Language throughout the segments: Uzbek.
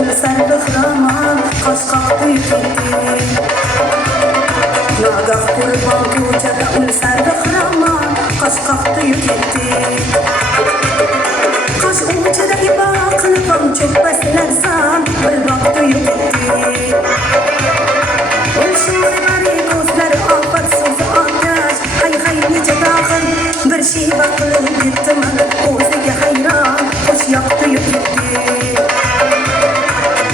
Ulsar bıxraman Qaşqaqdı yüketdi Nagah qurban ko'chada ulsar bıxraman Qaşqaqdı yüketdi Qash uçida iba qilibam cho'ppasilarsan Bir vaqtda yüketdi Ulshin g'ibari ko'zlari ofat so'zi otash Hay necha daxil bir shiva qilib ketdiman O'ziga hayron xush yoqdi yuketdi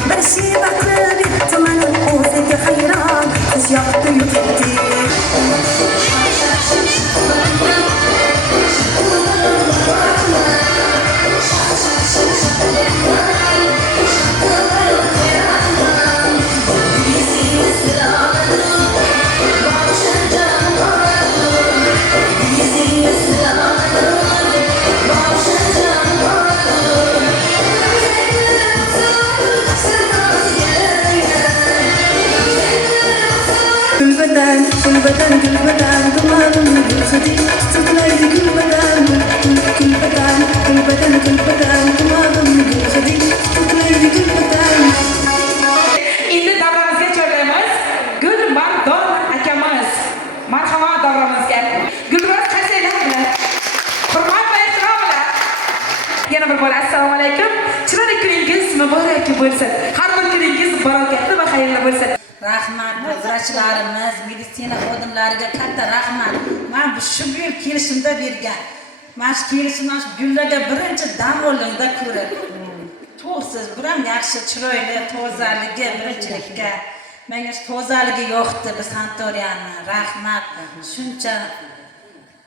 Bir shiva qilib ketdiman O'ziga hayron xush yoqdi yuketdi Gülbeden dumanım gülhadi Tutlaydı gülbeden dumanım gülhadi Tutlaydı gülbeden Endi davramizga chorlaymiz. Gulbandon akamiz marhamat davramizga. Gulroz Qasaylar bilan hurmat va ehtirom bilan yana bir bor assalomu alaykum. Chiroyli kuningiz muborak bo'lsin. Har bir kuningiz barokatli va xayrli bo'lsin. Rahmat vrachlarimiz, meditsina xodimlariga katta rahmat. Men shu yil kelishimda bergan. Mana shu kelishimdan shu gullarga birinchi dam oldimda ko'rib. To'g'risiz, bu ham yaxshi, chiroyli, tozaligi birinchilikka. Menga shu tozaligi yoqdi biz santoriyani. Rahmat. Shuncha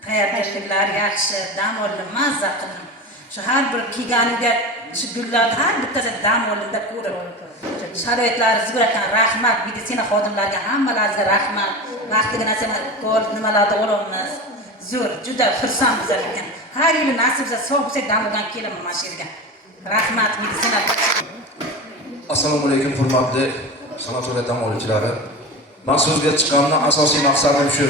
tayyorgarliklar yaxshi, dam oldim, mazza qildim. Shu har bir kiyganiga shu gullarni har bittasi dam oldimda ko'rib. Sharoitlaringiz bilan rahmat, meditsina xodimlariga hammalaringizga rahmat. Vaqtiga nimalarni olamiz. Zo'r, juda xursand bizlarga. Har yili nasib bo'lsa, sog' bo'lsak dam olgan kelaman mana shu yerga. Rahmat meditsina. Assalomu alaykum hurmatli sanatoriya dam oluvchilari. Men so'zga chiqqanimdan asosiy maqsadim shu.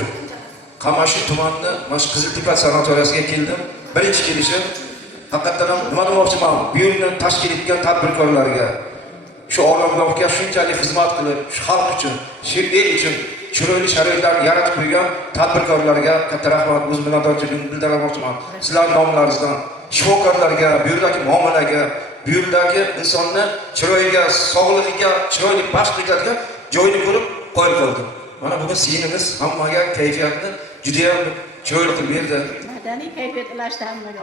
Qamashi tumanida mana shu Qiziltepa sanatoriyasiga keldim. Birinchi kelishim haqiqatan ham nima demoqchiman? Bu yilni tashkil etgan tadbirkorlarga shu olamgohga shunchalik xizmat qilib, shu xalq uchun, shu el uchun chiroyli sharoitlarni yaratib qo'ygan tadbirkorlarga katta rahmat, o'z minnatdorchiligimni bildirmoqchiman. Sizlar nomlaringizdan shifokorlarga, bu yerdagi muomalaga, bu yerdagi insonni chiroyiga, sog'lig'iga, chiroyli baxsh qiladigan joyini ko'rib qo'yib qoldim. Mana bugun sinimiz hammaga kayfiyatni juda ham chiroyli qilib berdi. Madaniy kayfiyat ulashdi hammaga.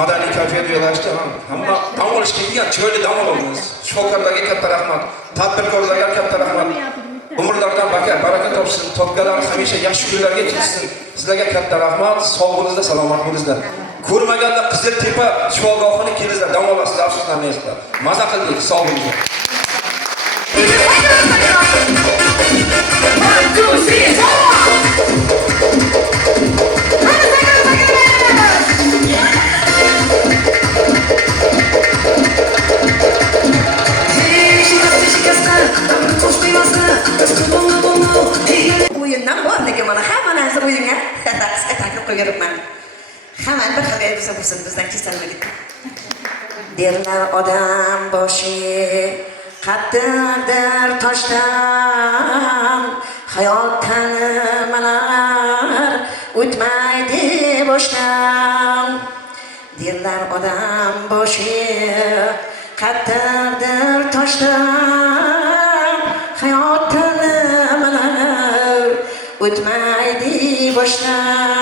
Madaniy kayfiyat ulashdi. Hamma dam olish kelgan chiroyli dam olamiz. Shifokorlarga katta rahmat, tadbirkorlarga katta rahmat. Umrlardan baraka topsin, topganlar hamisha yaxshi kunlarga yetishsin. Sizlarga katta rahmat, sog' bo'linglar, salomat bo'linglar. Ko'rmaganda Qiziltepa shifogohini kelinglar, dam olasizlar, afsuslanmaysizlar. Maza qildik, sog' bo'linglar. O'yindan borligi mana hamma narsa o'yinga taklif qo'yganman. Hamma bir xil elbisa bo'lsin bizdan kasallik. Derlar odam boshi qattiqdir toshdan, hayot tanimalar o'tmaydi boshdan. Derlar odam boshi qattiqdir toshdan, hayot tanimalar o'tmaydi boshdan.